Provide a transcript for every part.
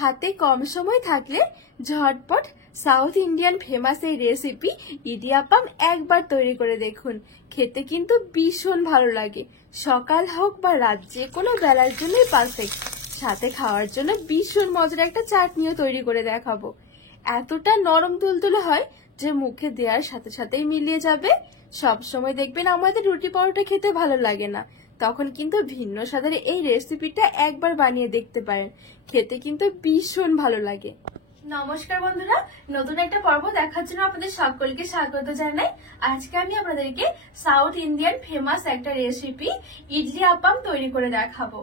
হাতে কম সময় থাকলে ঝটপট সাউথ ইন্ডিয়ান ফেমাস এই রেসিপি ইডিয়াপ্পাম একবার তৈরি করে দেখুন। খেতে কিন্তু ভীষণ ভালো লাগে। সকাল হোক বা রাত, যে কোনো বেলার জন্যই পারফেক্ট। সাথে খাওয়ার জন্য ভীষণ মজার একটা চাটনিও তৈরি করে দেখাবো। এতটা নরম তুলতুলে হয় যে মুখে দেওয়ার সাথে সাথেই মিলিয়ে যাবে। সব সময় দেখবেন আমাদের রুটি পরোটা খেতে ভালো লাগে না, তখন কিন্তু ভিন্ন স্বাদের এই রেসিপিটা একবার বানিয়ে দেখতে পারেন। খেতে কিন্তু ভীষণ ভালো লাগে। নমস্কার বন্ধুরা, নতুন একটা পর্ব দেখার জন্য আপনাদের সকলকে স্বাগত জানাই। আজকে আমি আপনাদেরকে সাউথ ইন্ডিয়ান ফেমাস একটা রেসিপি ইডলি আপ্পাম তৈরি করে দেখাবো।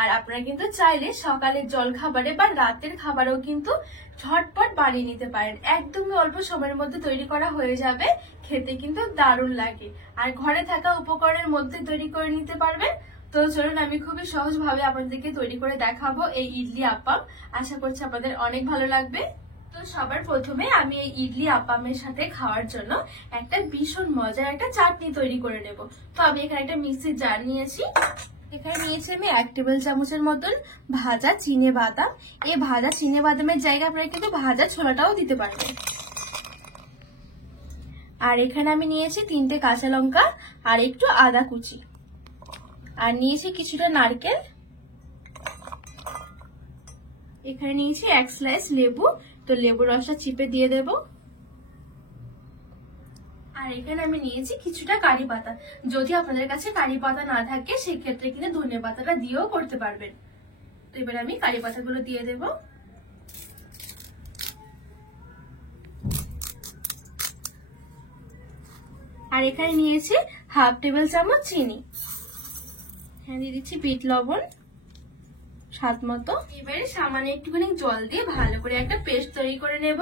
আর আপনারা কিন্তু চাইলে সকালের জল খাবারে বা রাতের খাবারেও কিন্তু ঝটপট বানিয়ে নিতে পারেন। একদমই অল্প সময়ের মধ্যে তৈরি করা হয়ে যাবে। খেতে কিন্তু দারুণ লাগে আর ঘরে থাকা উপকরণের মধ্যে তৈরি করে নিতে পারবেন। তো চলুন আমি খুবই সহজভাবে আপনাদেরকে তৈরি করে দেখাবো এই ইডলি আপ্পাম। আশা করছি আপনাদের অনেক ভালো লাগবে। তো সবার প্রথমে আমি এই ইডলি আপ্পামের সাথে খাওয়ার জন্য একটা ভীষণ মজার একটা চাটনি তৈরি করে নেব। তো আমি এখানে একটা মিক্সির জার নিয়েছি। এখানে নিয়েছি আমি 1 টেবিল চামচের মতন ভাজা চিনে বাদাম। এই ভাজা চিনে বাদামের জায়গায় আপনারা কিন্তু ভাজা ছোলাটাও দিতে পারবেন। আর এখানে আমি নিয়েছি 3টে কাঁচা লঙ্কা আর একটু আদা কুচি, আর নিয়েছি কিছুটা নারকেল। এখানে নিয়েছি 1 স্লাইস লেবু, তো লেবুর রসটা চিপে দিয়ে দেব। আর এখানে আমি নিয়েছি কিছুটা কারি পাতা। যদি আপনাদের কাছে কারি পাতা না থাকে সেক্ষেত্রে কিন্তু ধনে পাতাটা দিয়েও করতে পারবেন। তো এবার আমি কারি পাতাগুলো দিয়ে দেব। আর এখানে নিয়েছি 1/2 টেবিল চামচ চিনি। এখানে দিয়ে দিচ্ছি বিট লবণ স্বাদ মতো। এবারে সামান্য একটুখানি জল দিয়ে ভালো করে একটা পেস্ট তৈরি করে নেব।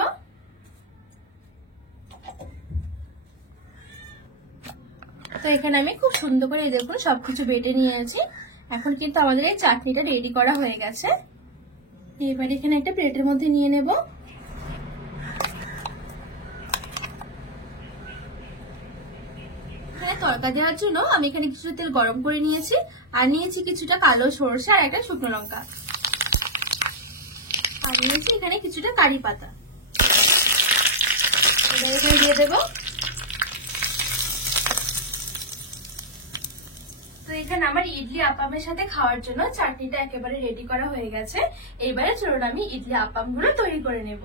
তো এখানে আমি খুব সুন্দর করে দেখুন সবকিছু বেটে নিয়েছি। এখন কিন্তু আমাদের এই চাটনিটা রেডি করা হয়ে গেছে। এবার এখানে একটা প্লেটের মধ্যে নিয়ে নেব। এখানে তড়কা দেওয়ার জন্য আমি এখানে কিছুটা তেল গরম করে নিয়েছি, আর নিয়েছি কিছুটা কালো সরষে আর একটা শুকনো লঙ্কা, আর নিয়েছি এখানে কিছুটা কারি পাতা। এবার এখানে দিয়ে দেবো। তো এখানে আমার ইডলি আপ্পামের সাথে খাওয়ার জন্য চাটনিটা একেবারে রেডি করা হয়ে গেছে। এবারে চলুন আমি ইডলি আপ্পাম গুলো তৈরি করে নেব।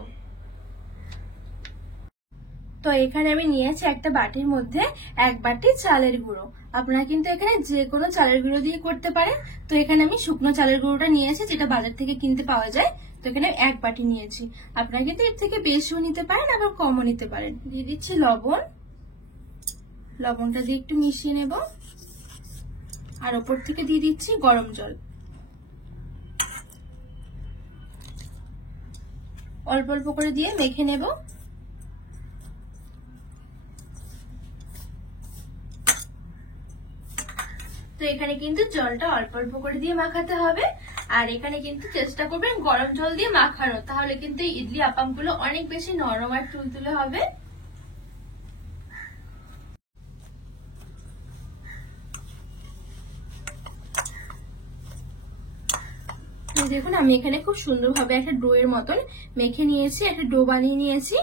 তো এখানে আমি নিয়েছি একটা বাটির মধ্যে 1 বাটি চালের গুঁড়ো। আপনারা কিন্তু এখানে যে কোনো চালের গুঁড়ো দিয়ে করতে পারেন। তো এখানে আমি শুকনো চালের গুঁড়োটা নিয়েছি, যেটা বাজার থেকে কিনতে পাওয়া যায়। তো এখানে 1 বাটি নিয়েছি। আপনারা কিন্তু এর থেকে বেশিও নিতে পারেন, আবার কমও নিতে পারেন। দিয়ে দিচ্ছি লবণ। লবণটা দিয়ে একটু মিশিয়ে নেব। আর ওপর থেকে দিয়ে দিচ্ছি গরম জল। অল্প অল্প করে দিয়ে মেখে নেব। তো এখানে কিন্তু জলটা অল্প অল্প করে দিয়ে মাখাতে হবে। আর এখানে কিন্তু চেষ্টা করবেন গরম জল দিয়ে মাখানো, তাহলে কিন্তু ইডলি আপ্পাম গুলো অনেক বেশি নরম আর তুলতুলে হবে। দেখুন আমি এখানে খুব সুন্দরভাবে একটা ডো এর মতন মেখে নিয়েছি, একটা ডো বানিয়ে নিয়েছি।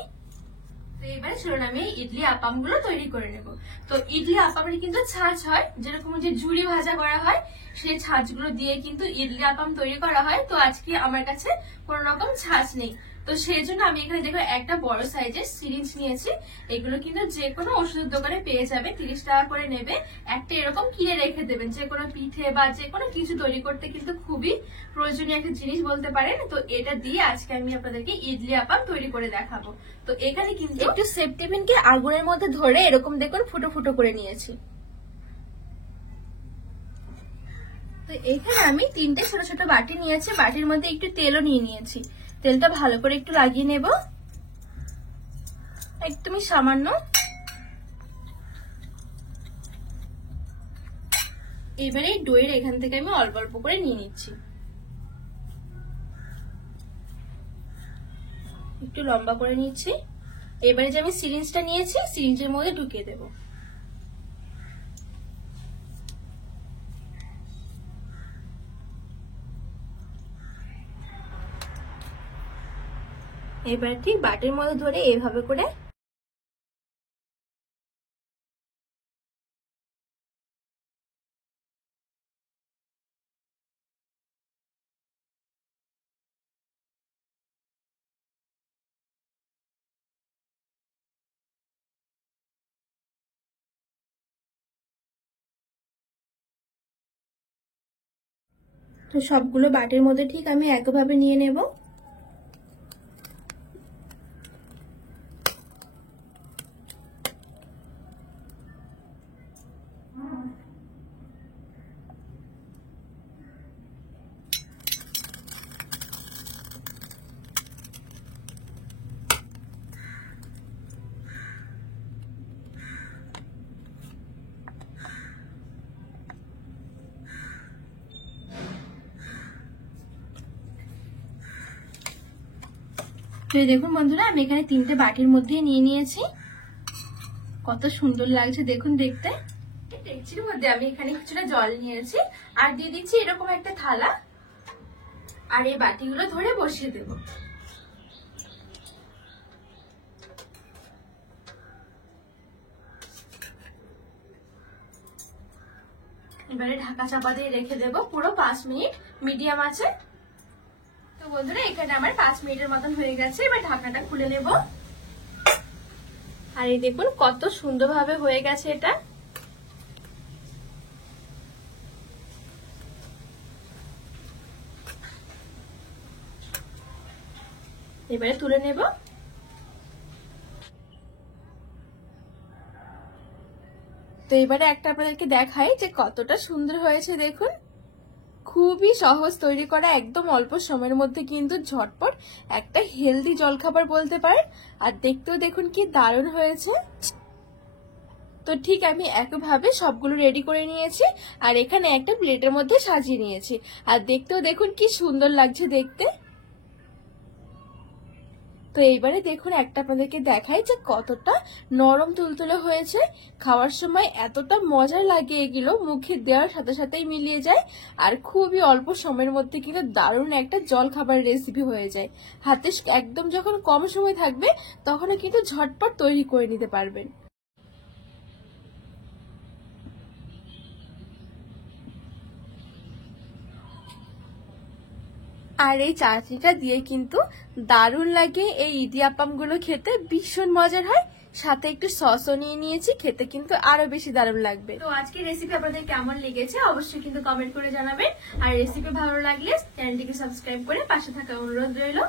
তো এবারে চলুন আমি ইডলি আপ্পাম গুলো তৈরি করে নেব। তো ইডলি আপ্পামের কিন্তু ছাঁচ হয়, যেরকম যে ঝুড়ি ভাজা করা হয় সেই ছাঁচগুলো দিয়ে কিন্তু ইডলি আপ্পাম তৈরি করা হয়। তো আজকে আমার কাছে কোনো রকম ছাঁচ নেই, তো সেই জন্য আমি এখানে দেখো একটা বড় সাইজের সিরিঞ্জ নিয়েছি। এগুলো কিন্তু যে কোনো ওষুধের দোকানে পেয়ে যাবে, 30 টাকা করে নেবে। একটা এরকম কিনে রেখে দেবেন, যে কোনো পিঠে বা যে কোনো কিছু তৈরি করতে কিন্তু খুবই প্রয়োজনীয় একটা জিনিস বলতে পারেন। তো এটা দিয়ে আজকে আমি আপনাদেরকে ইডলি আপ্পাম তৈরি করে দেখাবো। তো এখানে কিন্তু একটু সেফটি পিনকে আগুনের মধ্যে ধরে এরকম দেখুন ফুটো ফুটো করে নিয়েছি। তো এখানে আমি 3টে ছোট ছোট বাটি নিয়েছি, বাটির মধ্যে একটু তেলও নিয়ে নিয়েছি। তেলটা ভালো করে একটু লাগিয়ে নেব, একদমই সামান্য। এবারে এই ডোয়ের এখান থেকে আমি অল্প অল্প করে নিয়ে নিচ্ছি। একটু লম্বা করে নিচ্ছি। এবারে যে আমি সিরিঞ্জটা নিয়েছি সিরিঞ্জের মধ্যে ঢুকিয়ে দেব। এবার ঠিক বাটির মতো ধরে এইভাবে করে তো সবগুলো বাটির মধ্যে ঠিক আমি একভাবে নিয়ে নেব। তো দেখুন বন্ধুরা, আমি এখানে 3টে বাটির মধ্যে নিয়ে নিয়েছি। কত সুন্দর লাগছে দেখুন দেখতে। ডেকচির মধ্যে আমি এখানে কিছুটা জল নিয়েছি আর দিয়ে দিচ্ছি এরকম একটা থালা, আর এই বাটিগুলো ধরে বসিয়ে দেব। এবারে ঢাকা চাপা দিয়ে রেখে দেব পুরো 5 মিনিট মিডিয়াম আছে। তো বন্ধুরা, এখানে আমার 5 মিনিটের মতন হয়ে গেছে। এবার ঢাকনাটা খুলে নেব। আর এই দেখুন কত সুন্দরভাবে হয়ে গেছে এটা। এবারে তুলে নেব। তো এবারে একটা আপনাদেরকে দেখাই যে কতটা সুন্দর হয়েছে দেখুন। খুবই সহজ তৈরি করা, একদম অল্প সময়ের মধ্যে কিন্তু ঝটপট একটা হেলদি জলখাবার বলতে পারেন। আর দেখতেও দেখুন কি দারুণ হয়েছে। তো ঠিক আমি একভাবে সবগুলো রেডি করে নিয়েছি আর এখানে একটা প্লেটের মধ্যে সাজিয়ে নিয়েছি। আর দেখতেও দেখুন কি সুন্দর লাগছে দেখতে। তো এইবারে দেখুন একটা আপনাদেরকে দেখাই যে কতটা নরম তুলতুলে হয়েছে। খাওয়ার সময় এতটা মজা লাগে, এগুলো মুখে দেওয়ার সাথে সাথেই মিলিয়ে যায়। আর খুবই অল্প সময়ের মধ্যে কিন্তু দারুণ একটা জল খাবার রেসিপি হয়ে যায়। হাতে একদম যখন কম সময় থাকবে তখনও কিন্তু ঝটপট তৈরি করে নিতে পারবেন। আর এই চাটনিটা দিয়ে কিন্তু দারুণ লাগে। এই ইডিয়াপ্পাম গুলো খেতে ভীষণ মজার হয়। সাথে একটু সসও নিয়ে নিয়েছি, খেতে কিন্তু আরো বেশি দারুণ লাগবে। তো আজকের রেসিপি আপনাদের কেমন লেগেছে অবশ্যই কিন্তু কমেন্ট করে জানাবেন। আর রেসিপি ভালো লাগলে চ্যানেলটিকে সাবস্ক্রাইব করে পাশে থাকা অনুরোধ রইল।